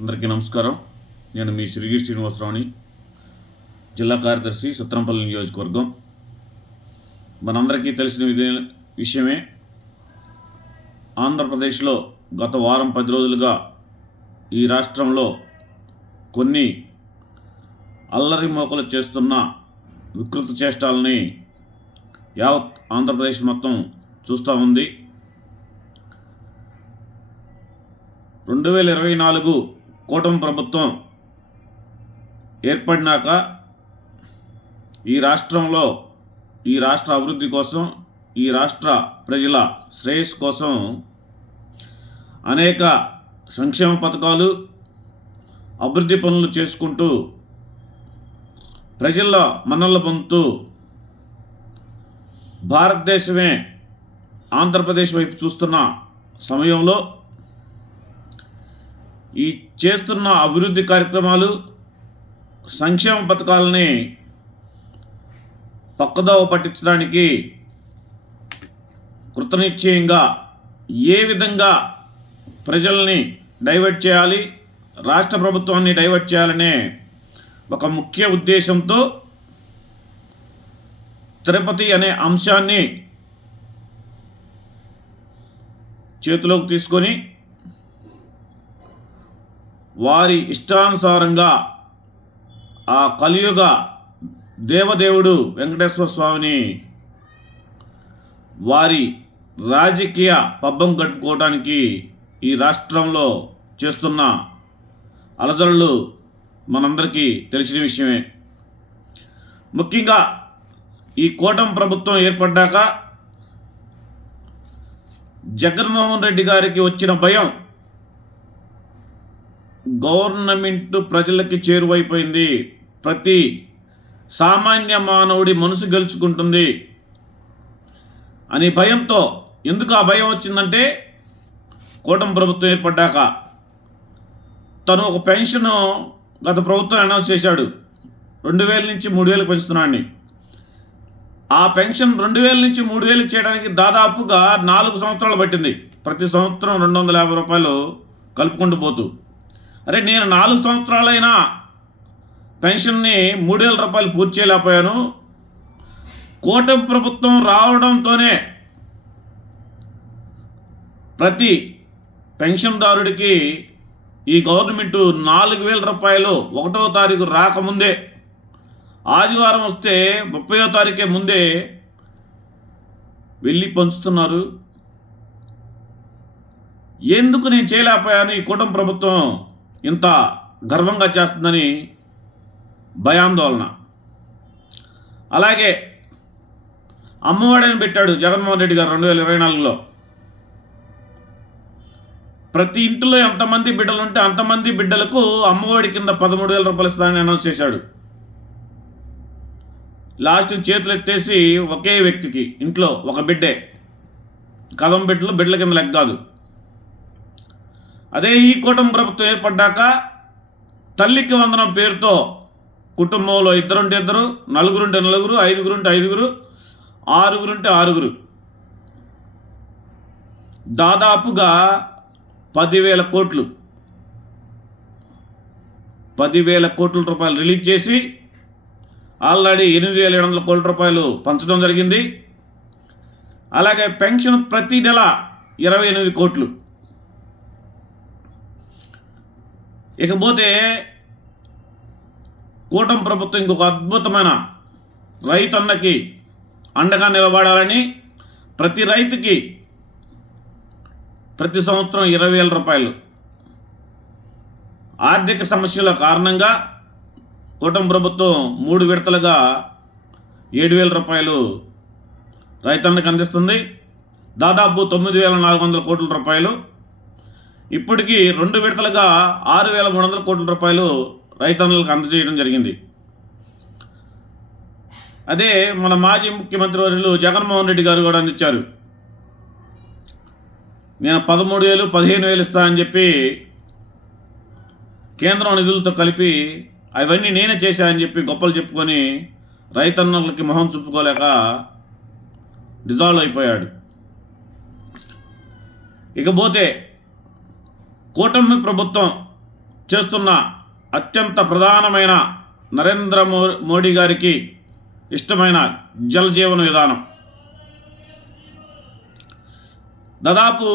అందరికీ నమస్కారం. నేను మీ సిరిగిరి శ్రీనివాసరావుని, జిల్లా కార్యదర్శి, సత్రంపల్లి నియోజకవర్గం. మనందరికీ తెలిసిన విషయమే, ఆంధ్రప్రదేశ్లో గత వారం 10 రోజులుగా ఈ రాష్ట్రంలో కొన్ని అల్లరి మోకలు చేస్తున్న వికృత చేష్టాలని యావత్ ఆంధ్రప్రదేశ్ మొత్తం చూస్తూ ఉంది. 2024 కూటమి ప్రభుత్వం ఏర్పడినాక ఈ రాష్ట్రంలో ఈ రాష్ట్ర అభివృద్ధి కోసం, ఈ రాష్ట్ర ప్రజల శ్రేయస్సు కోసం అనేక సంక్షేమ పథకాలు, అభివృద్ధి పనులు చేసుకుంటూ ప్రజల మన్ననలు పొందుతూ భారతదేశమే ఆంధ్రప్రదేశ్ వైపు చూస్తున్న సమయంలో ఈ చేస్తున్న అభివృద్ధి కార్యక్రమాలు, సంక్షేమ పథకాలని పక్కదోవ పట్టించడానికి కృతనిశ్చయంగా ఏ విధంగా ప్రజల్ని డైవర్ట్ చేయాలి, రాష్ట్ర ప్రభుత్వాన్ని డైవర్ట్ చేయాలనే ఒక ముఖ్య ఉద్దేశంతో తిరుపతి అనే అంశాన్ని చేతిలోకి తీసుకొని వారి ఇష్టానుసారంగా ఆ కలియుగ దేవదేవుడు వెంకటేశ్వర స్వామిని వారి రాజకీయ పబ్బం కట్టుకోవడానికి ఈ రాష్ట్రంలో చేస్తున్న అలజడులు మనందరికీ తెలిసిన విషయమే. ముఖ్యంగా ఈ కూటమి ప్రభుత్వం ఏర్పడ్డాక జగన్మోహన్ రెడ్డి గారికి వచ్చిన భయం గవర్నమెంట్ ప్రజలకి చేరువైపోయింది. ప్రతి సామాన్య మానవుడి మనసు గెలుచుకుంటుంది అనే భయంతో. ఎందుకు ఆ భయం వచ్చిందంటే, కూటమి ప్రభుత్వం ఏర్పడ్డాక తను ఒక పెన్షన్ గత ప్రభుత్వం అనౌన్స్ చేశాడు, 2000 నుంచి 3000 పెంచుతున్నాడని. ఆ పెన్షన్ 2000 నుంచి 3000 చేయడానికి దాదాపుగా 4 సంవత్సరాలు పట్టింది. ప్రతి సంవత్సరం 250 రూపాయలు కలుపుకుంటూ పోతూ, అరే నేను 4 సంవత్సరాలైనా పెన్షన్ని 3000 రూపాయలు పూర్తి చేయలేకపోయాను. కూటమి ప్రభుత్వం రావడంతోనే ప్రతి పెన్షన్దారుడికి ఈ గవర్నమెంట్ 4000 రూపాయలు 1వ తారీఖు రాకముందే, ఆదివారం వస్తే 30వ తారీఖే ముందే వెళ్ళి పంచుతున్నారు. ఎందుకు నేను చేయలేకపోయాను, ఈ కూటమి ప్రభుత్వం ఇంత గర్వంగా చేస్తుందని భయాందోళన. అలాగే అమ్మఒడిని పెట్టాడు జగన్మోహన్ రెడ్డి గారు 2024లో. ప్రతి ఇంటిలో ఎంతమంది బిడ్డలు ఉంటే అంతమంది బిడ్డలకు అమ్మఒడి కింద 13,000 రూపాయలు ఇస్తానని అనౌన్స్ చేశాడు. లాస్ట్ చేతులు ఎత్తేసి ఒకే వ్యక్తికి ఇంట్లో ఒక బిడ్డే, కదం బిడ్డల కింద లెక్క కాదు. అదే ఈ కూటమి ప్రభుత్వం ఏర్పడ్డాక తల్లికి వందనం పేరుతో కుటుంబంలో 2 ఉంటే 2, 4 ఉంటే 4, 5 ఉంటే 5, 6 ఉంటే 6, దాదాపుగా 10,000 కోట్లు 10,000 కోట్ల రూపాయలు రిలీజ్ చేసి ఆల్రెడీ 8,700 కోట్ల రూపాయలు పంచడం జరిగింది. అలాగే పెన్షన్ ప్రతి నెల 28 కోట్లు. ఇకపోతే కూటమి ప్రభుత్వం ఇంకొక అద్భుతమైన రైతన్నకి అండగా నిలబడాలని ప్రతి రైతుకి ప్రతి సంవత్సరం 20,000 రూపాయలు. ఆర్థిక సమస్యల కారణంగా కూటమి ప్రభుత్వం 3 విడతలుగా 7,000 రూపాయలు రైతన్నకు అందిస్తుంది. దాదాపు 9,400 కోట్ల రూపాయలు. ఇప్పటికీ 2 విడతలుగా 6,300 కోట్ల రూపాయలు రైతన్నులకు అందజేయడం జరిగింది. అదే మన మాజీ ముఖ్యమంత్రి వర్యులు జగన్మోహన్ రెడ్డి గారు కూడా అందించారు. నేను 13,000, 15,000 ఇస్తానని చెప్పి కేంద్రం నిధులతో కలిపి అవన్నీ నేనే చేశానని చెప్పి గొప్పలు చెప్పుకొని రైతన్నలకి మొహం చూపుకోలేక డిజాల్వ్ అయిపోయాడు. ఇకపోతే కూటమి ప్రభుత్వం చేస్తున్న అత్యంత ప్రధానమైన నరేంద్ర మోడీ గారికి ఇష్టమైన జల్ జీవన విధానం. దాదాపు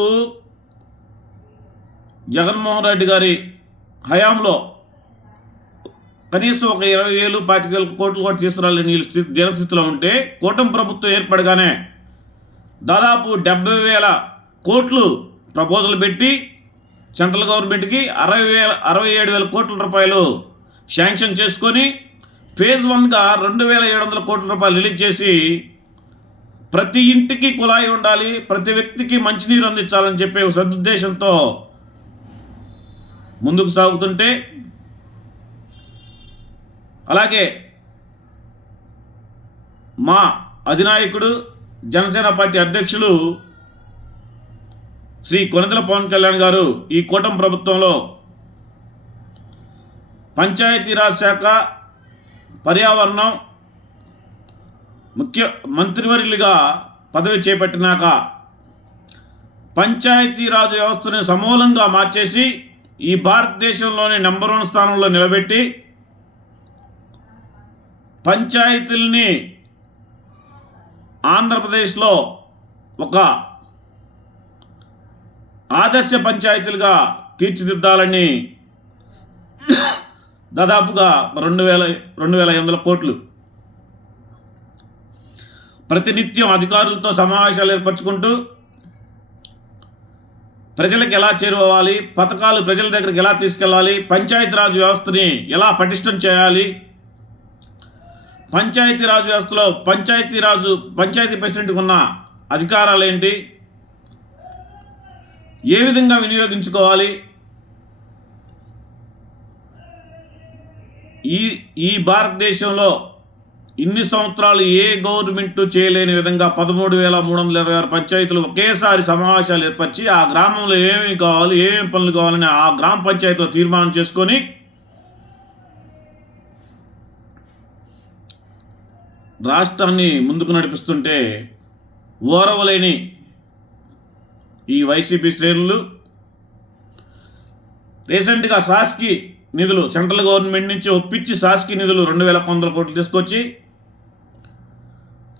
జగన్మోహన్ రెడ్డి గారి హయాంలో కనీసం ఒక 20,000 25,000 కోట్లు కూడా తీసుకురాలేని జనస్థితిలో ఉంటే కూటమి ప్రభుత్వం ఏర్పడగానే దాదాపు 70,000 కోట్లు ప్రపోజల్ పెట్టి సెంట్రల్ గవర్నమెంట్కి 67,000 కోట్ల రూపాయలు శాంక్షన్ చేసుకొని ఫేజ్ 1గా 2,700 కోట్ల రూపాయలు రిలీజ్ చేసి ప్రతి ఇంటికి కుళాయి ఉండాలి, ప్రతి వ్యక్తికి మంచినీరు అందించాలని చెప్పే సదుద్దేశంతో ముందుకు సాగుతుంటే, అలాగే మా అధినాయకుడు జనసేన పార్టీ అధ్యక్షులు శ్రీ కొనిదెల పవన్ కళ్యాణ్ గారు ఈ కూటమి ప్రభుత్వంలో పంచాయతీరాజ్ శాఖ, పర్యావరణం ముఖ్య మంత్రివర్యులుగా పదవి చేపట్టినాక పంచాయతీరాజ్ వ్యవస్థని సమూలంగా మార్చేసి ఈ భారతదేశంలోని నెంబర్ 1 స్థానంలో నిలబెట్టి పంచాయతీలని ఆంధ్రప్రదేశ్లో ఒక ఆదర్శ పంచాయతీలుగా తీర్చిదిద్దాలని దాదాపుగా 2,500 కోట్లు ప్రతినిత్యం అధికారులతో సమావేశాలు ఏర్పరచుకుంటూ ప్రజలకు ఎలా చేరువవ్వాలి, పథకాలు ప్రజల దగ్గరికి ఎలా తీసుకెళ్ళాలి, పంచాయతీరాజ్ వ్యవస్థని ఎలా పటిష్టం చేయాలి, పంచాయతీరాజ్ వ్యవస్థలో పంచాయతీ ప్రెసిడెంట్కి ఉన్న అధికారాలు ఏంటి, ఏ విధంగా వినియోగించుకోవాలి, ఈ భారతదేశంలో ఇన్ని సంవత్సరాలు ఏ గవర్నమెంట్ చేయలేని విధంగా 13,326 పంచాయతీలు ఒకేసారి సమావేశాలు ఏర్పరిచి ఆ గ్రామంలో ఏమేమి కావాలి, ఏమేమి పనులు కావాలని ఆ గ్రామ పంచాయతీలో తీర్మానం చేసుకొని రాష్ట్రాన్ని ముందుకు నడిపిస్తుంటే ఓరవలేని ఈ వైసీపీ శ్రేణులు రీసెంట్గా శాసకి నిధులు సెంట్రల్ గవర్నమెంట్ నుంచి ఒప్పించి శాసకి నిధులు 2,100 కోట్లు తీసుకొచ్చి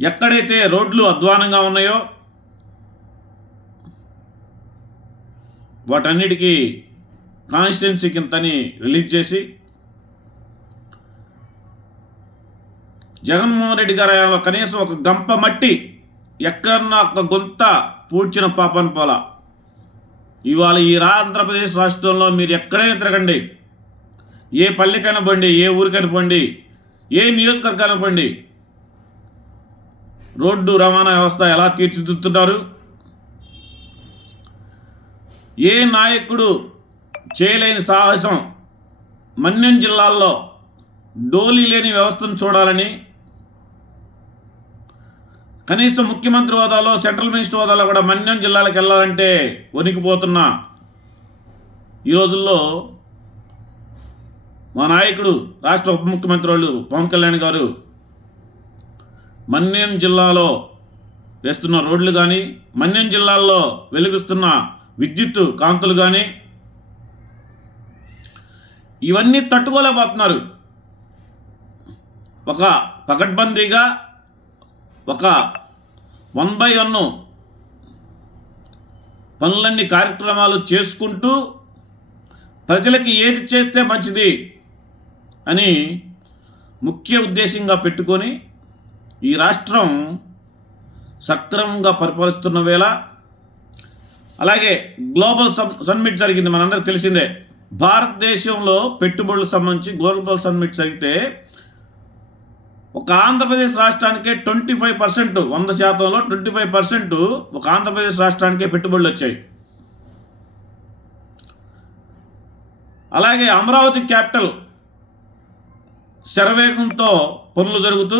ఎక్కడైతే రోడ్లు అధ్వానంగా ఉన్నాయో వాటన్నిటికీ కాన్స్టిట్యున్సీ కింతని రిలీజ్ చేసి జగన్మోహన్ రెడ్డి గారి కనీసం ఒక గంప మట్టి ఎక్కడన్నా ఒక గుంత పూడ్చిన పాపన్ పోలా. ఇవాళ ఈ ఆంధ్రప్రదేశ్ రాష్ట్రంలో మీరు ఎక్కడైనా తిరగండి, ఏ పల్లెకైనా పండి, ఏ ఊరికైనా పండి, ఏ నియోజకవర్గానికి పండి, రోడ్డు రవాణా వ్యవస్థ ఎలా తీర్చిదిద్దుతున్నారు, ఏ నాయకుడు చేయలేని సాహసం మన్యం జిల్లాల్లో డోలీ లేని వ్యవస్థను చూడాలని, కనీసం ముఖ్యమంత్రి హోదాలో, సెంట్రల్ మినిస్టర్ హోదాలో కూడా మన్యం జిల్లాలకు వెళ్ళాలంటే వణికిపోతున్న ఈ రోజుల్లో మా నాయకుడు రాష్ట్ర ఉప ముఖ్యమంత్రి వాళ్ళు పవన్ కళ్యాణ్ గారు మన్యం జిల్లాలో వేస్తున్న రోడ్లు కానీ, మన్యం జిల్లాల్లో వెలుగుస్తున్న విద్యుత్తు కాంతులు కానీ ఇవన్నీ తట్టుకోలేకపోతున్నారు. ఒక పకడ్బందీగా ఒక 1/1 పనులన్నీ కార్యక్రమాలు చేసుకుంటూ ప్రజలకి ఏది చేస్తే మంచిది అని ముఖ్య ఉద్దేశంగా పెట్టుకొని ఈ రాష్ట్రం సక్రమంగా పరిపాలిస్తున్న వేళ, అలాగే గ్లోబల్ సమ్మిట్ జరిగింది, మనందరికీ తెలిసిందే. భారతదేశంలో పెట్టుబడులకు సంబంధించి గ్లోబల్ సమ్మిట్ జరిగితే ఒక ఆంధ్రప్రదేశ్ రాష్ట్రానికే 25%, 100%లో 25% ఒక ఆంధ్రప్రదేశ్ రాష్ట్రానికే పెట్టుబడులు వచ్చాయి. అలాగే అమరావతి క్యాపిటల్ శరవేగంతో పనులు జరుగుతూ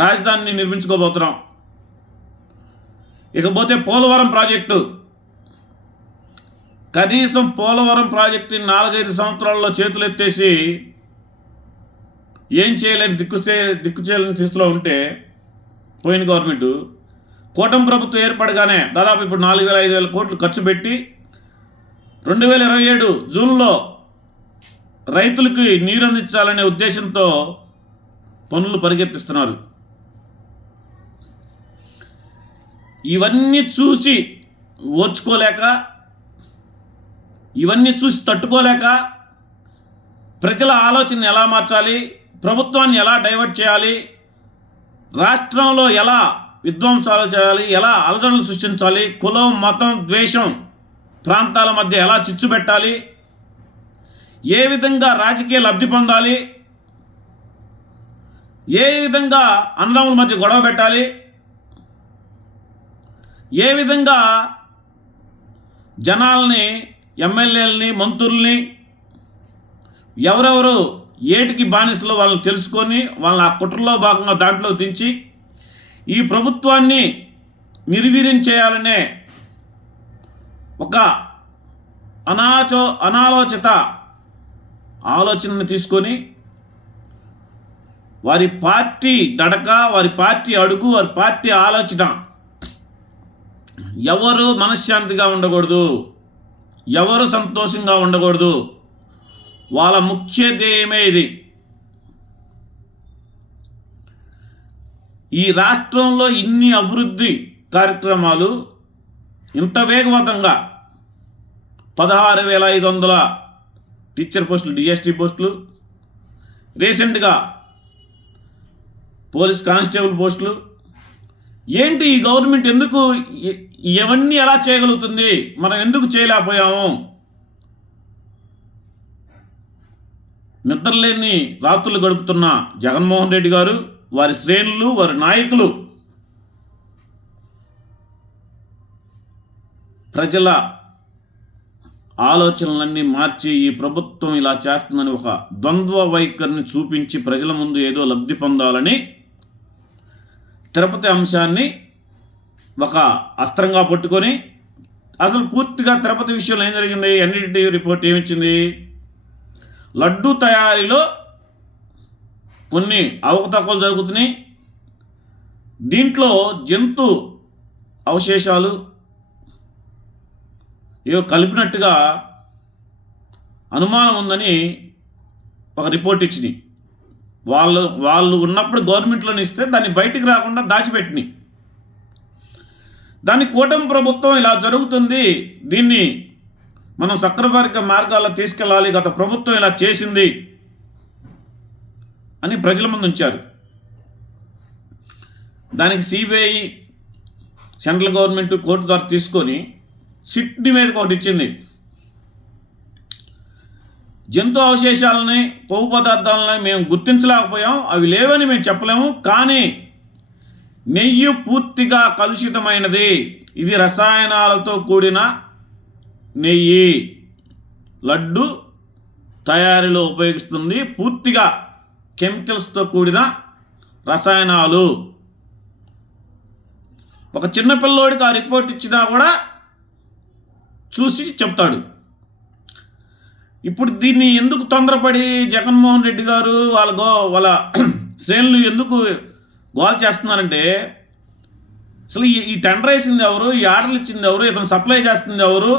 రాజధానిని నిర్మించుకోబోతున్నాం. ఇకపోతే పోలవరం ప్రాజెక్టు, కనీసం పోలవరం ప్రాజెక్టుని 4-5 సంవత్సరాల్లో చేతులు ఎత్తేసి ఏం చేయలేని దిక్కు చేయలేని స్థితిలో ఉంటే పోయిన గవర్నమెంట్, కూటమి ప్రభుత్వం ఏర్పడగానే దాదాపు ఇప్పుడు 4,000-5,000 కోట్లు ఖర్చు పెట్టి 2027 జూన్లో రైతులకి నీరు అందించాలనే ఉద్దేశంతో పనులు పరిగెత్తిస్తున్నారు. ఇవన్నీ చూసి ఓర్చుకోలేక, ఇవన్నీ చూసి తట్టుకోలేక ప్రజల ఆలోచనని ఎలా మార్చాలి, ప్రభుత్వాన్ని ఎలా డైవర్ట్ చేయాలి, రాష్ట్రంలో ఎలా విధ్వంసాలు చేయాలి, ఎలా అలజడులు సృష్టించాలి, కులం మతం ద్వేషం ప్రాంతాల మధ్య ఎలా చిచ్చు పెట్టాలి, ఏ విధంగా రాజకీయ లబ్ధి పొందాలి, ఏ విధంగా అన్నదమ్ముల మధ్య గొడవ పెట్టాలి, ఏ విధంగా జనాల్ని ఎమ్మెల్యేలని మంత్రుల్ని ఎవరెవరు ఏటికి బానిసలో వాళ్ళని తెలుసుకొని వాళ్ళని ఆ కుట్రలో భాగంగా దాంట్లో దించి ఈ ప్రభుత్వాన్ని నిర్వీర్యం చేయాలనే ఒక అనాలోచిత ఆలోచనని తీసుకొని వారి పార్టీ నడక, వారి పార్టీ అడుగు, వారి పార్టీ ఆలోచన ఎవరు మనశ్శాంతిగా ఉండకూడదు, ఎవరు సంతోషంగా ఉండకూడదు, వాళ్ళ ముఖ్య ధ్యేయమే ఇది. ఈ రాష్ట్రంలో ఇన్ని అభివృద్ధి కార్యక్రమాలు ఇంత వేగవంతంగా 16,500 టీచర్ పోస్టులు, డిఎస్టీ పోస్టులు, రీసెంట్గా పోలీస్ కానిస్టేబుల్ పోస్టులు, ఏంటి ఈ గవర్నమెంట్ ఎందుకు ఇవన్నీ ఎలా చేయగలుగుతుంది, మనం ఎందుకు చేయలేకపోయాము? నిద్రలేని రాత్రులు గడుపుతున్న జగన్మోహన్ రెడ్డి గారు, వారి శ్రేణులు, వారి నాయకులు ప్రజల ఆలోచనలన్నీ మార్చి ఈ ప్రభుత్వం ఇలా చేస్తుందని ఒక ద్వంద్వ వైఖరిని చూపించి ప్రజల ముందు ఏదో లబ్ధి పొందాలని తిరుపతి అంశాన్ని ఒక అస్త్రంగా పట్టుకొని, అసలు పూర్తిగా తిరుపతి విషయంలో ఏం జరిగింది, ఎన్డీటీ రిపోర్ట్ ఏమిచ్చింది, లడ్డూ తయారీలో కొన్ని అవకతవకలు జరుగుతున్నాయి, దీంట్లో జంతు అవశేషాలు ఏవో కలిపినట్టుగా అనుమానం ఉందని ఒక రిపోర్ట్ ఇచ్చింది. వాళ్ళు ఉన్నప్పుడు గవర్నమెంట్లోనే ఇస్తే దాన్ని బయటికి రాకుండా దాచిపెట్టినాయి. దాన్ని కూటమి ప్రభుత్వం ఇలా జరుగుతుంది, దీన్ని మనం సక్రమార్గ మార్గాల్లో తీసుకెళ్ళాలి, గత ప్రభుత్వం ఇలా చేసింది అని ప్రజల ముందు ఉంచారు. దానికి సిబిఐ, సెంట్రల్ గవర్నమెంట్ కోర్టు ద్వారా తీసుకొని సిట్ మీదకి ఒకటి ఇచ్చింది. జంతు అవశేషాలని, కొవ్వు పదార్థాలని మేము గుర్తించలేకపోయాం, అవి లేవని మేము చెప్పలేము, కానీ నెయ్యి పూర్తిగా కలుషితమైనది, ఇది రసాయనాలతో కూడిన నెయ్యి, లడ్డు తయారీలో ఉపయోగిస్తుంది, పూర్తిగా కెమికల్స్తో కూడిన రసాయనాలు. ఒక చిన్నపిల్లోడికి ఆ రిపోర్ట్ ఇచ్చినా కూడా చూసి చెప్తాడు. ఇప్పుడు దీన్ని ఎందుకు తొందరపడి జగన్మోహన్ రెడ్డి గారు వాళ్ళ శ్రేణులు ఎందుకు గోల్ చేస్తున్నారంటే, అసలు ఈ టెండర్ వేసింది ఎవరు, ఈ ఆర్డర్లు ఇచ్చింది ఎవరు, ఇతను సప్లై చేస్తుంది ఎవరు,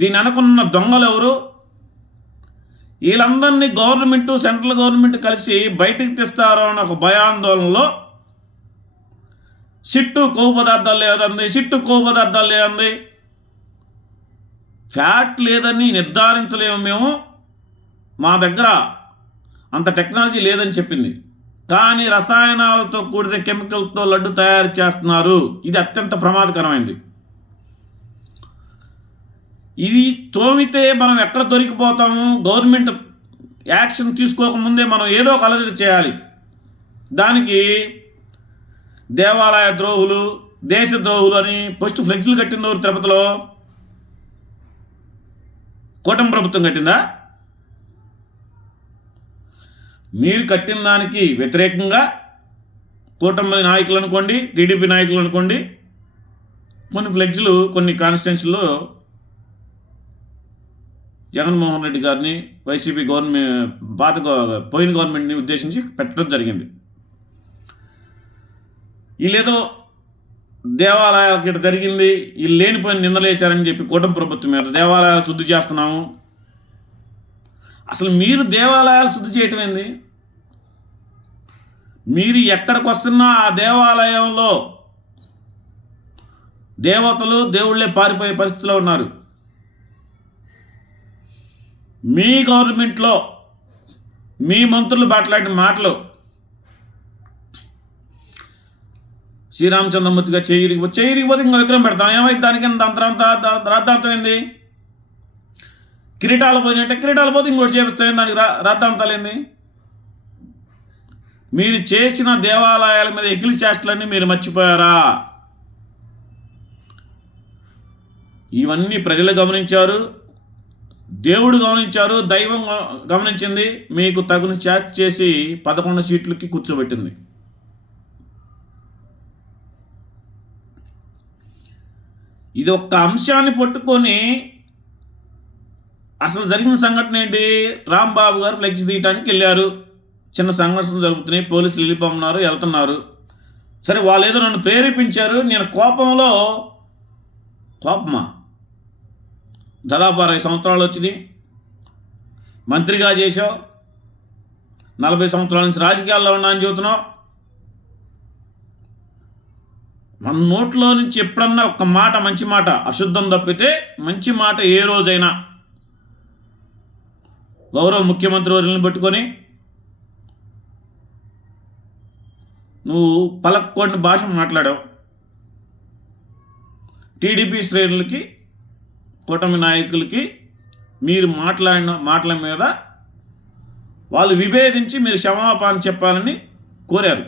దీని అనుకున్న దొంగలు ఎవరు, వీళ్ళందరినీ గవర్నమెంట్, సెంట్రల్ గవర్నమెంట్ కలిసి బయటికి తెస్తారో అని ఒక భయాందోళనలో సిట్టు కొవ్వు పదార్థాలు లేదండి, ఫ్యాట్ లేదని నిర్ధారించలేము మేము, మా దగ్గర అంత టెక్నాలజీ లేదని చెప్పింది. కానీ రసాయనాలతో కూడిన కెమికల్తో లడ్డు తయారు చేస్తున్నారు, ఇది అత్యంత ప్రమాదకరమైంది. ఇది తోమితే మనం ఎక్కడ దొరికిపోతాము, గవర్నమెంట్ యాక్షన్ తీసుకోకముందే మనం ఏదో ఒక అలజడి చేయాలి. దానికి దేవాలయ ద్రోహులు, దేశ ద్రోహులు అని ఫస్ట్ ఫ్లెక్స్లు కట్టింది తిరుపతిలో, కూటమి ప్రభుత్వం కట్టిందా? మీరు కట్టిన దానికి వ్యతిరేకంగా కూటమి నాయకులు అనుకోండి, టీడీపీ నాయకులు అనుకోండి, కొన్ని ఫ్లెక్స్లు కొన్ని కాన్స్టిట్యున్సీలో జగన్మోహన్ రెడ్డి గారిని, వైసీపీ గవర్నమెంట్ పోయిన గవర్నమెంట్ని ఉద్దేశించి పెట్టడం జరిగింది. వీళ్ళేదో దేవాలయాలకి ఇట్లా జరిగింది, ఈ లేనిపోయిన నిందలేశారని చెప్పి కూటమి ప్రభుత్వం మీద దేవాలయాలు శుద్ధి చేస్తున్నాము. అసలు మీరు దేవాలయాలు శుద్ధి చేయటం ఏంది? మీరు ఎక్కడికి వస్తున్నా ఆ దేవాలయంలో దేవతలు దేవుళ్ళే పారిపోయే పరిస్థితిలో ఉన్నారు. మీ గవర్నమెంట్లో మీ మంత్రులు మాట్లాడిన మాటలు, శ్రీరామచంద్రమూర్తిగా చేయిరిగిపోతే ఇంకో విగ్రహం పెడతాం, ఏమైంది దానికి రాద్ధాంతం ఏంది? కిరీటాలు పోయినట్టే కిరీటాలు పోతే ఇంకోటి చేపిస్తాయి, దానికి రాద్ధాంతాలు ఏంది? మీరు చేసిన దేవాలయాల మీద ఎగిలి చేష్టలన్నీ మీరు మర్చిపోయారా? ఇవన్నీ ప్రజలు గమనించారు, దేవుడు గమనించారు, దైవం గమనించింది. మీకు తగిన చేష్ట చేసి 11 సీట్లకి కూర్చోబెట్టింది. ఇది ఒక్క అంశాన్ని పట్టుకొని అసలు జరిగిన సంఘటన ఏంటి? రాంబాబు గారు ఫ్లెక్స్ తీయటానికి వెళ్ళారు, చిన్న సంఘర్షణ జరుగుతున్నాయి, పోలీసులు వెళ్ళిపోతున్నారు, వెళ్తున్నారు. సరే, వాళ్ళు ఏదో నన్ను ప్రేరేపించారు, నేను కోపమా దాదాపు 60 సంవత్సరాలు వచ్చింది, మంత్రిగా చేసావు, 40 సంవత్సరాల నుంచి రాజకీయాల్లో ఉన్నా అని చెబుతున్నావు. మన నోట్లో నుంచి ఎప్పుడన్నా ఒక మాట, మంచి మాట, అశుద్ధం తప్పితే మంచి మాట ఏ రోజైనా గౌరవ ముఖ్యమంత్రి వర్యులను పెట్టుకొని నువ్వు పలక్కోడిని భాష మాట్లాడావు. టీడీపీ శ్రేణులకి, కూటమి నాయకులకి మీరు మాట్లాడిన మాటల మీద వాళ్ళు విభేదించి మీరు క్షమాపణ చెప్పాలని కోరారు.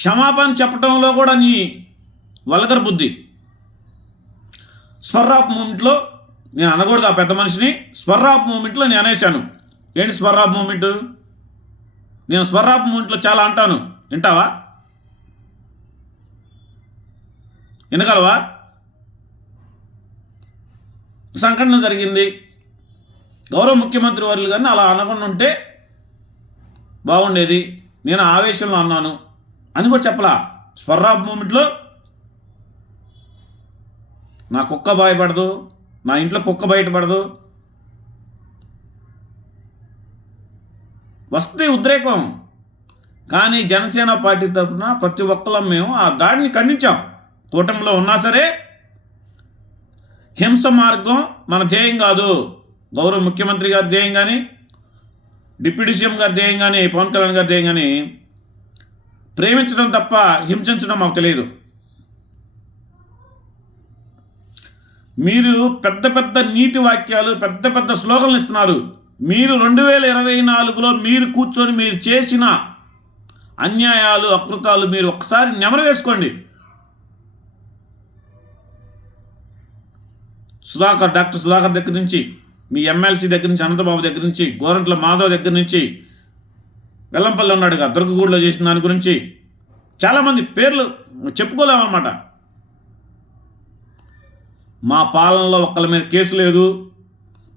క్షమాపణ చెప్పడంలో కూడా నీ వల్గర్ బుద్ధి, స్వర్రాప్ మూమెంట్లో నేను అనకూడదు, ఆ పెద్ద మనిషిని స్వర్రాప్ మూమెంట్లో నేను అనేశాను. ఏంటి స్వర్రాప్ మూమెంట్? నేను స్వర్రాప్ మూమెంట్లో చాలా అంటాను, వింటావా? వినగలవా? సంఘటన జరిగింది, గౌరవ ముఖ్యమంత్రి వర్యులు గారిని అలా అనకుండా ఉంటే బాగుండేది, నేను ఆవేశంలో అన్నాను అని కూడా చెప్పలా. స్వర్రాప్ మూమెంట్లో నా కుక్క భయపడదు, నా ఇంట్లో కుక్క బయటపడదు, వస్తే ఉద్రేకం. కానీ జనసేన పార్టీ తరఫున ప్రతి ఒక్కళ్ళం మేము ఆ దాడిని ఖండించాం. కూటమిలో ఉన్నా సరే హింస మార్గం మన ధ్యేయం కాదు. గౌరవ ముఖ్యమంత్రి గారి ధ్యేయం కానీ, డిప్యూటీ సీఎం గారి ధ్యేయం కానీ, పవన్ కళ్యాణ్ గారి ధ్యేయం కానీ ప్రేమించడం తప్ప హింసించడం మాకు తెలియదు. మీరు పెద్ద పెద్ద నీతి వాక్యాలు, పెద్ద పెద్ద స్లోగన్లు ఇస్తున్నారు. మీరు 2024లో మీరు కూర్చొని మీరు చేసిన అన్యాయాలు, అకృతాలు మీరు ఒక్కసారి నెమరు వేసుకోండి. డాక్టర్ సుధాకర్ దగ్గర నుంచి, మీ ఎమ్మెల్సీ దగ్గర నుంచి, అనంతబాబు దగ్గర నుంచి, గోరంట్ల మాధవ్ దగ్గర నుంచి, వెల్లంపల్లి ఉన్నాడుగా దుర్గగూడలో చేసిన దాని గురించి చాలామంది పేర్లు చెప్పుకోలేమన్నమాట. మా పాలనలో ఒక్కళ్ళ మీద కేసు లేదు,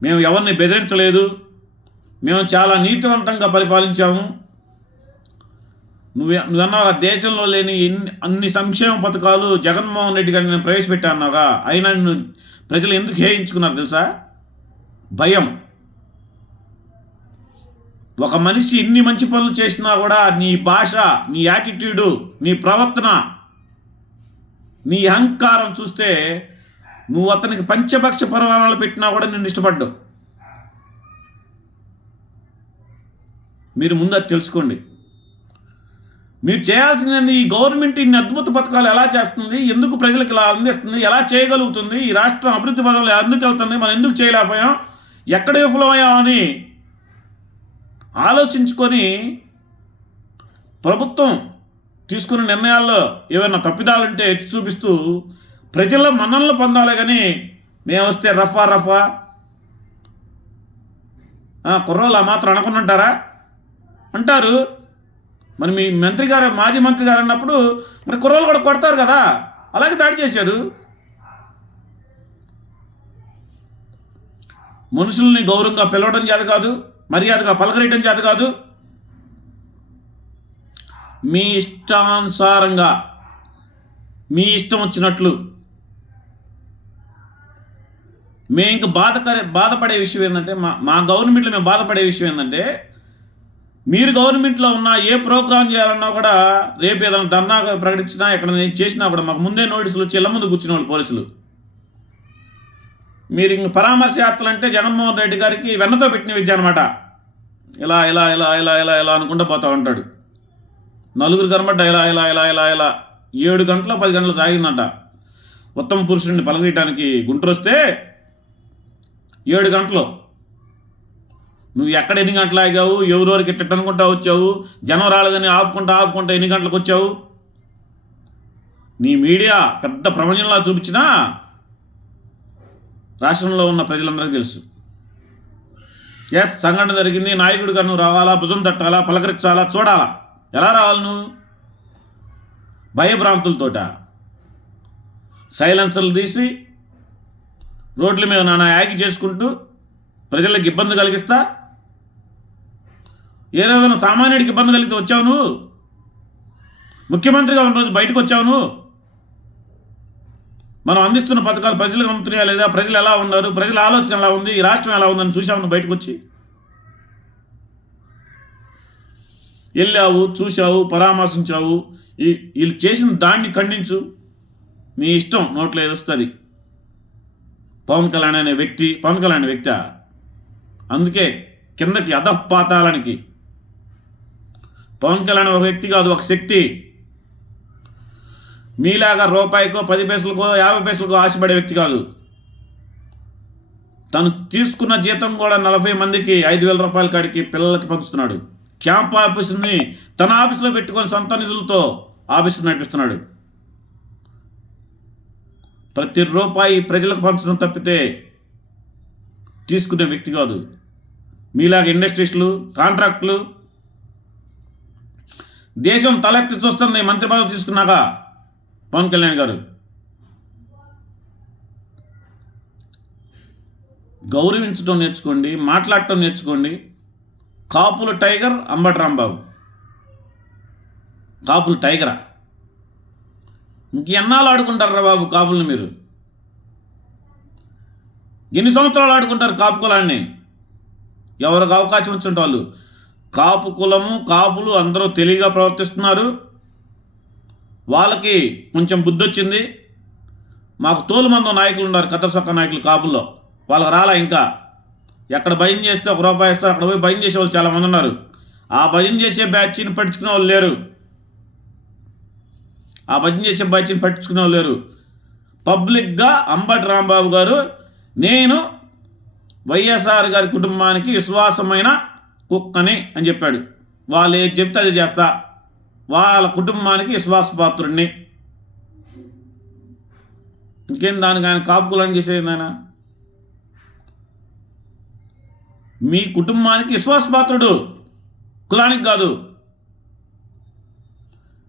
మేము ఎవరిని బెదిరించలేదు, మేము చాలా నీతివంతంగా పరిపాలించాము. నువ్వన్నావుగా దేశంలో లేని అన్ని సంక్షేమ పథకాలు జగన్మోహన్ రెడ్డి గారిని నేను ప్రవేశపెట్టాన్నావుగా, అయినా ప్రజలు ఎందుకు హేయించుకున్నారు తెలుసా? భయం. ఒక మనిషి ఇన్ని మంచి పనులు చేసినా కూడా నీ భాష, నీ యాటిట్యూడు, నీ ప్రవర్తన, నీ అహంకారం చూస్తే నువ్వు అతనికి పంచపక్ష పరవానాలు పెట్టినా కూడా నిన్ను ఇష్టపడ్డావు. మీరు ముందు అది తెలుసుకోండి. మీరు చేయాల్సింది, ఈ గవర్నమెంట్ ఇన్ని అద్భుత పథకాలు ఎలా చేస్తుంది, ఎందుకు ప్రజలకు ఇలా అందిస్తుంది, ఎలా చేయగలుగుతుంది, ఈ రాష్ట్రం అభివృద్ధి పథకాలు ఎందుకు వెళ్తుంది, మనం ఎందుకు చేయలేకపోయాం, ఎక్కడ విఫలమయ్యామని ఆలోచించుకొని ప్రభుత్వం తీసుకున్న నిర్ణయాల్లో ఏమైనా తప్పిదాలుంటే ఎత్తి చూపిస్తూ ప్రజల మన్ననలు పొందాలి. కానీ మేము వస్తే రఫా కుర్రోళ్ళు ఆ మాత్రం అనుకున్నంటారా? అంటారు. మరి మీ మంత్రి గారు, మాజీ మంత్రి గారు అన్నప్పుడు మరి కుర్రోళ్ళు కూడా కొడతారు కదా, అలాగే దాడి చేశారు. మనుషుల్ని గౌరవంగా పిలవడం చేత కాదు, మర్యాదగా పలకరేయడం చేత కాదు, మీ ఇష్టానుసారంగా మీ ఇష్టం వచ్చినట్లు. మేము ఇంక బాధపడే విషయం ఏంటంటే, మా గవర్నమెంట్లో మేము బాధపడే విషయం ఏంటంటే, మీరు గవర్నమెంట్లో ఉన్న ఏ ప్రోగ్రాం చేయాలన్నా కూడా రేపు ఏదైనా ధర్నా ప్రకటించినా ఎక్కడ చేసినా కూడా మాకు ముందే నోటీసులు వచ్చి ఇళ్ళ ముందు కూర్చునే వాళ్ళు పోలీసులు. మీరు ఇంక పరామర్శ యాత్రలు అంటే జగన్మోహన్ రెడ్డి గారికి వెన్నతో పెట్టిన విద్య అనమాట. ఇలా ఇలా ఇలా ఇలా ఇలా ఇలా అనుకుంటూ పోతూ ఉంటాడు. నలుగురు కనబడ్డ ఇలా ఇలా ఇలా ఇలా ఇలా 7 గంటలు 10 గంటలు సాగిందంట ఉత్తమ పురుషుడిని పలకరియడానికి. గుంటూరు వస్తే 7 గంటలు. నువ్వు ఎక్కడ ఎన్ని గంటలు ఆగావు, ఎవరెవరికి ఇట్ట అనుకుంటా వచ్చావు, జనం రాలేదని ఆపుకుంటా ఎన్ని గంటలకు వచ్చావు? నీ మీడియా పెద్ద ప్రపంచంలా చూపించినా రాష్ట్రంలో ఉన్న ప్రజలందరికీ తెలుసు. సంఘటన జరిగింది, నాయకుడిగా నువ్వు రావాలా, భుజం తట్టాలా, పలకరించాలా, చూడాలా. ఎలా రావాలి నువ్వు? భయభ్రాంతులతోట సైలెన్సర్లు తీసి రోడ్ల మీద నానా యాగి చేసుకుంటూ ప్రజలకు ఇబ్బంది కలిగిస్తా. ఏదైనా సామాన్యుడికి ఇబ్బంది కలిగితే వచ్చావు నువ్వు? ముఖ్యమంత్రిగా ఉన్న రోజు బయటకు వచ్చావు నువ్వు? మనం అందిస్తున్న పథకాలు ప్రజలకు అందుతున్నాయా లేదా, ప్రజలు ఎలా ఉన్నారు, ప్రజల ఆలోచన ఎలా ఉంది, ఈ రాష్ట్రం ఎలా ఉందని చూసావు నువ్వు బయటకు వచ్చి? వెళ్ళావు, చూసావు, పరామర్శించావు. వీళ్ళు చేసిన దాన్ని ఖండించు, నీ ఇష్టం, నోట్లో ఏదొస్తుంది. పవన్ కళ్యాణ్ అనే వ్యక్తి అందుకే కిందకి అధపాతాళానికి. పవన్ కళ్యాణ్ ఒక వ్యక్తి కాదు, ఒక శక్తి. మీలాగా రూపాయికో 10 పైసలకో 50 పైసలకో ఆశపడే వ్యక్తి కాదు. తను తీసుకున్న జీతం కూడా 40 మందికి 5,000 రూపాయల కాడికి పిల్లలకి పంచుతున్నాడు. క్యాంప్ ఆఫీసుని తన ఆఫీసులో పెట్టుకొని సొంత నిధులతో ఆఫీసు నడిపిస్తున్నాడు. ప్రతి రూపాయి ప్రజలకు పంచడం తప్పితే తీసుకునే వ్యక్తి కాదు. మీలాగా ఇండస్ట్రీస్లు, కాంట్రాక్టులు. దేశం తలెత్తి చూస్తుంది మంత్రి పదవి తీసుకున్నాక పవన్ కళ్యాణ్ గారు. గౌరవించడం నేర్చుకోండి, మాట్లాడటం నేర్చుకోండి. కాపులు టైగర్ అంబటి రాంబాబు. కాపులు టైగరా? ఇంకెన్నాళ్ళు ఆడుకుంటారా బాబు కాపుల్ని మీరు? ఎన్ని సంవత్సరాలు ఆడుకుంటారు కాపు కులాన్ని? ఎవరికి అవకాశం వచ్చిన వాళ్ళు. కాపు కులము, కాపులు అందరూ తెలివిగా ప్రవర్తిస్తున్నారు. వాళ్ళకి కొంచెం బుద్ధి వచ్చింది. మాకు తోలుమంది నాయకులు ఉన్నారు, కథసొక్క నాయకులు కాపుల్లో. వాళ్ళకి రాలా ఇంకా. ఎక్కడ భయం చేస్తే ₹1 ఇస్తారు, అక్కడ పోయి భయం చేసే వాళ్ళు చాలామంది ఉన్నారు. ఆ భయం చేసే బ్యాచ్ని పట్టించుకునే వాళ్ళు లేరు. పబ్లిక్గా అంబటి రాంబాబు గారు, నేను వైఎస్ఆర్ గారి కుటుంబానికి విశ్వాసమైన కుక్కని అని చెప్పాడు. వాళ్ళు ఏది చెప్తే అది చేస్తా, వాళ్ళ కుటుంబానికి విశ్వాసపాత్రుడిని. ఇంకేం దానికి ఆయన కాపు కులాన్ని చేసేది? ఆయన మీ కుటుంబానికి విశ్వాసపాత్రుడు, కులానికి కాదు.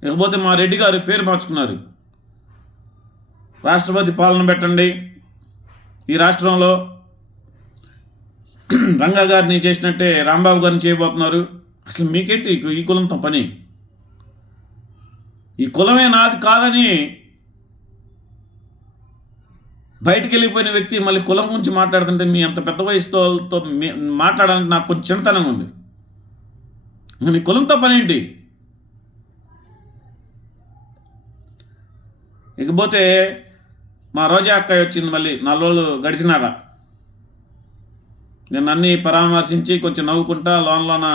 ఇకపోతే మా రెడ్డి గారు పేరు మార్చుకున్నారు. రాష్ట్రపతి పాలన పెట్టండి ఈ రాష్ట్రంలో. రంగా గారిని చేసినట్టే రాంబాబు గారిని చేయబోతున్నారు. అసలు మీకేంటి ఈ కులంతో పని? ఈ కులమే నాది కాదని బయటికి వెళ్ళిపోయిన వ్యక్తి మళ్ళీ కులం గురించి మాట్లాడుతుంటే మీ అంత పెద్ద వయసుతో మాట్లాడడానికి నాకు కొంచెం చింతనంగా ఉంది. నీ కులంతో పని ఏంటి? ఇకపోతే మా రోజా అక్కయ్య వచ్చింది మళ్ళీ 4 రోజులు గడిచినాక. నేను అన్నీ పరామర్శించి కొంచెం నవ్వుకుంటా లోన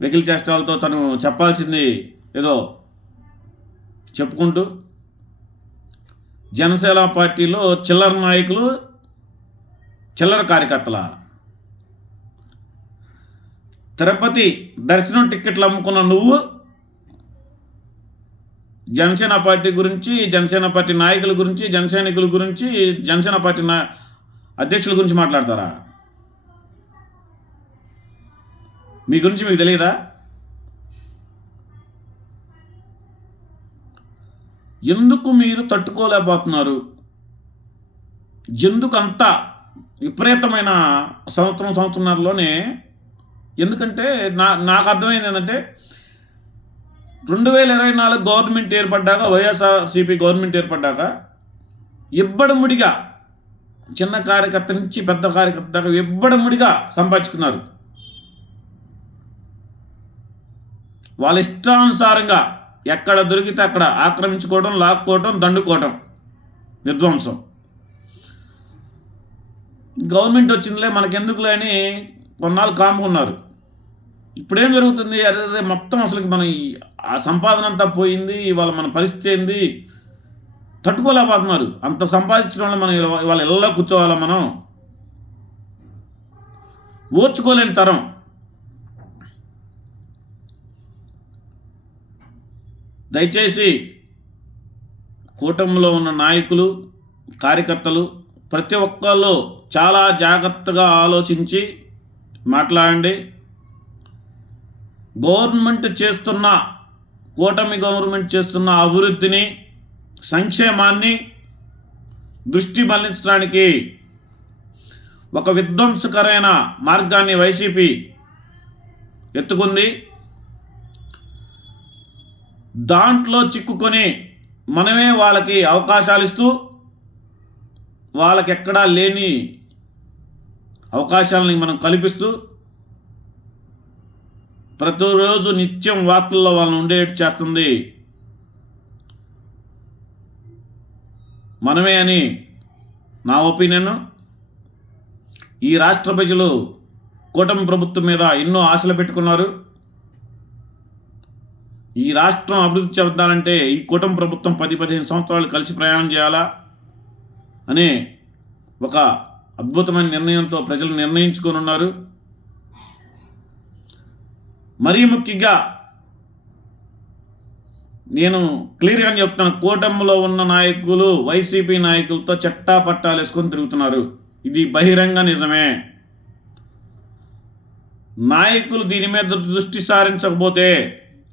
వెకిలి చేష్టాలతో తను చెప్పాల్సింది ఏదో చెప్పుకుంటూ, జనసేన పార్టీలో చిల్లర నాయకులు, చిల్లర కార్యకర్తల తిరుపతి దర్శనం టిక్కెట్లు అమ్ముకున్న నువ్వు జనసేన పార్టీ గురించి, జనసేన పార్టీ నాయకుల గురించి, జనసైనికుల గురించి, జనసేన పార్టీ అధ్యక్షుల గురించి మాట్లాడతారా? మీ గురించి మీకు తెలియదా? ఎందుకు మీరు తట్టుకోలేకపోతున్నారు? ఎందుకు అంత విపరీతమైన సంవత్సరంన్నరలోనే? ఎందుకంటే నాకు అర్థమైంది ఏంటంటే, 2024 గవర్నమెంట్ ఏర్పడ్డాక, వైఎస్ఆర్సీపీ గవర్నమెంట్ ఏర్పడ్డాక ఇబ్బడముడిగా చిన్న కార్యకర్త నుంచి పెద్ద కార్యకర్త దాకా ఇబ్బడముడిగా సంపాదించుకున్నారు. వాళ్ళ ఇష్టానుసారంగా ఎక్కడ దొరికితే అక్కడ ఆక్రమించుకోవడం, లాక్కోవడం, దండుకోవడం, విధ్వంసం. గవర్నమెంట్ వచ్చిందిలే మనకెందుకులే అని కొన్నాళ్ళు కాముకున్నారు. ఇప్పుడేం జరుగుతుంది? అరే మొత్తం అసలు మన ఆ సంపాదన అంతా పోయింది, ఇవాళ మన పరిస్థితి ఏంది, తట్టుకోలేకపోతున్నారు. అంత సంపాదించడం వల్ల మనం ఇవాళ ఇళ్ళలో కూర్చోవాలా, మనం ఓర్చుకోలేని తరం. దయచేసి కూటమిలో ఉన్న నాయకులు, కార్యకర్తలు ప్రతి ఒక్కళ్ళు చాలా జాగ్రత్తగా ఆలోచించి మాట్లాడండి. కూటమి గవర్నమెంట్ చేస్తున్న అభివృద్ధిని, సంక్షేమాన్ని దృష్టి మళ్లించడానికి ఒక విధ్వంసకరమైన మార్గాన్ని వైసీపీ ఎత్తుకుంది. దాంట్లో చిక్కుకొని మనమే వాళ్ళకి అవకాశాలు ఇస్తూ, వాళ్ళకి ఎక్కడా లేని అవకాశాలని మనం కల్పిస్తూ, ప్రతిరోజు నిత్యం వార్తల్లో వాళ్ళని ఉండేట్టు చేస్తుంది మనమే అని నా ఒపీనియన్. ఈ రాష్ట్ర ప్రజలు కూటమి ప్రభుత్వం మీద ఎన్నో ఆశలు పెట్టుకున్నారు. ఈ రాష్ట్రం అభివృద్ధి చెందాలంటే ఈ కూటమి ప్రభుత్వం 10-15 సంవత్సరాలు కలిసి ప్రయాణం చేయాలా అనే ఒక అద్భుతమైన నిర్ణయంతో ప్రజలు నిర్ణయించుకొని ఉన్నారు. మరీ ముఖ్యంగా నేను క్లియర్గా చెప్తాను, కూటమిలో ఉన్న నాయకులు వైసీపీ నాయకులతో చట్టా పట్టాలు వేసుకొని తిరుగుతున్నారు. ఇది బహిరంగ నిజమే. నాయకులు దీని మీద దృష్టి సారించకపోతే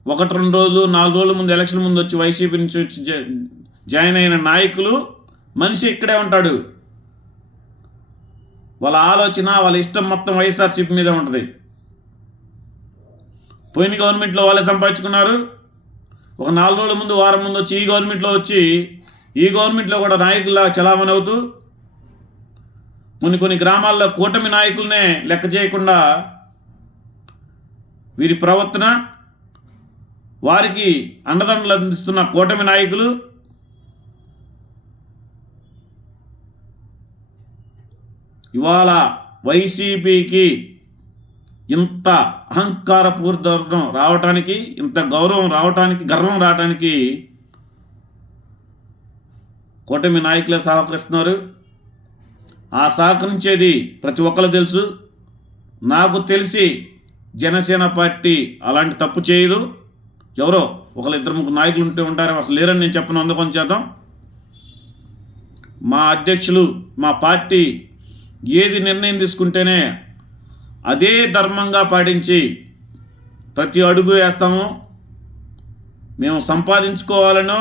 1-2 రోజులు 4 రోజుల ముందు ఎలక్షన్ ముందు వచ్చి వైసీపీ నుంచి వచ్చి జాయిన్ అయిన నాయకులు మనిషి ఇక్కడే ఉంటాడు. వాళ్ళ ఆలోచన, వాళ్ళ ఇష్టం మొత్తం వైఎస్ఆర్సీపీ మీద ఉంటుంది. పోయిన గవర్నమెంట్లో వాళ్ళే సంపాదించుకున్నారు. ఒక 4 రోజుల ముందు, వారం ముందు వచ్చి ఈ గవర్నమెంట్లో వచ్చి ఈ గవర్నమెంట్లో కూడా నాయకుల్లా చలామణి అవుతూ కొన్ని గ్రామాల్లో కూటమి నాయకులనే లెక్క చేయకుండా వీరి ప్రవర్తన, వారికి అండదండలు అందిస్తున్న కూటమి నాయకులు ఇవాళ వైసీపీకి ఇంత అహంకారపూరితం రావటానికి, ఇంత గౌరవం రావటానికి, గర్వం రావటానికి కూటమి నాయకులే సహకరిస్తున్నారు. ఆ సహకరించేది ప్రతి ఒక్కరు తెలుసు. నాకు తెలిసి జనసేన పార్టీ అలాంటి తప్పు చేయదు. ఎవరో 1-2 నాయకులు ఉంటారో, అసలు లేరని నేను చెప్పను 100%. మా అధ్యక్షులు, మా పార్టీ ఏది నిర్ణయం తీసుకుంటేనే అదే ధర్మంగా పాటించి ప్రతి అడుగు వేస్తాము. మేము సంపాదించుకోవాలనో,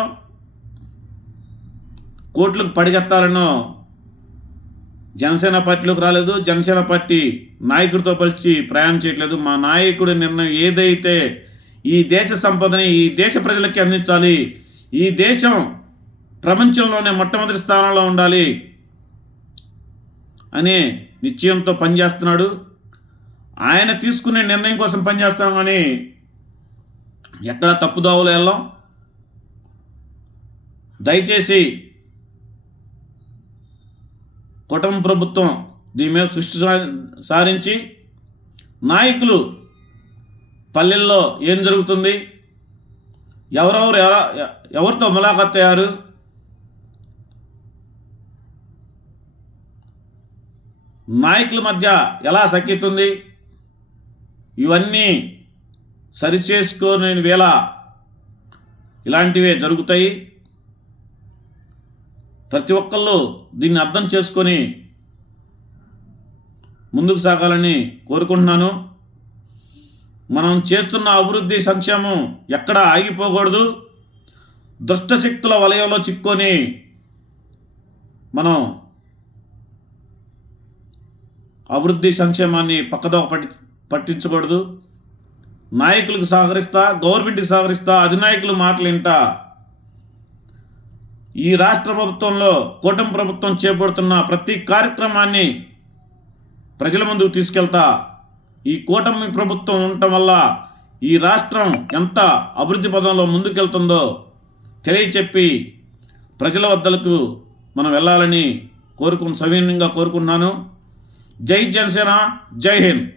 కోట్లకు పడిగెత్తాలనో జనసేన పార్టీలోకి రాలేదు. జనసేన పార్టీ నాయకుడితో కలిసి ప్రయాణం చేయట్లేదు. మా నాయకుడి నిర్ణయం ఏదైతే ఈ దేశ సంపదని ఈ దేశ ప్రజలకి అందించాలి, ఈ దేశం ప్రపంచంలోనే మొట్టమొదటి స్థానంలో ఉండాలి అనే నిశ్చయంతో పనిచేస్తున్నాడు. ఆయన తీసుకునే నిర్ణయం కోసం పనిచేస్తాం కానీ ఎక్కడ తప్పుదోవలు వెళ్ళాం. దయచేసి కూటమి ప్రభుత్వం దీని మీద దృష్టి సారించి నాయకులు పల్లెల్లో ఏం జరుగుతుంది, ఎవరితో ములాఖత్ అయ్యారు, నాయకుల మధ్య ఎలా సఖ్యత ఉంది, ఇవన్నీ సరిచేసుకునే వేళ ఇలాంటివే జరుగుతాయి. ప్రతి ఒక్కళ్ళు దీన్ని అర్థం చేసుకొని ముందుకు సాగాలని కోరుకుంటున్నాను. మనం చేస్తున్న అభివృద్ధి, సంక్షేమం ఎక్కడా ఆగిపోకూడదు. దుష్టశక్తుల వలయంలో చిక్కుకొని మనం అభివృద్ధి, సంక్షేమాన్ని పక్కదో పట్టించకూడదు. నాయకులకు సహకరిస్తా, గవర్నమెంట్కి సహకరిస్తా, అధినాయకులు మాటలు వింటా ఈ రాష్ట్ర ప్రభుత్వంలో కూటమి ప్రభుత్వం చేపడుతున్న ప్రతి కార్యక్రమాన్ని ప్రజల ముందుకు తీసుకెళ్తా. ఈ కూటమి ప్రభుత్వం ఉండటం వల్ల ఈ రాష్ట్రం ఎంత అభివృద్ధి పదంలో ముందుకెళ్తుందో తెలియచెప్పి ప్రజల వద్దలకు మనం వెళ్ళాలని సవినయంగా కోరుకుంటున్నాను. జై జనసేన, జై హింద్.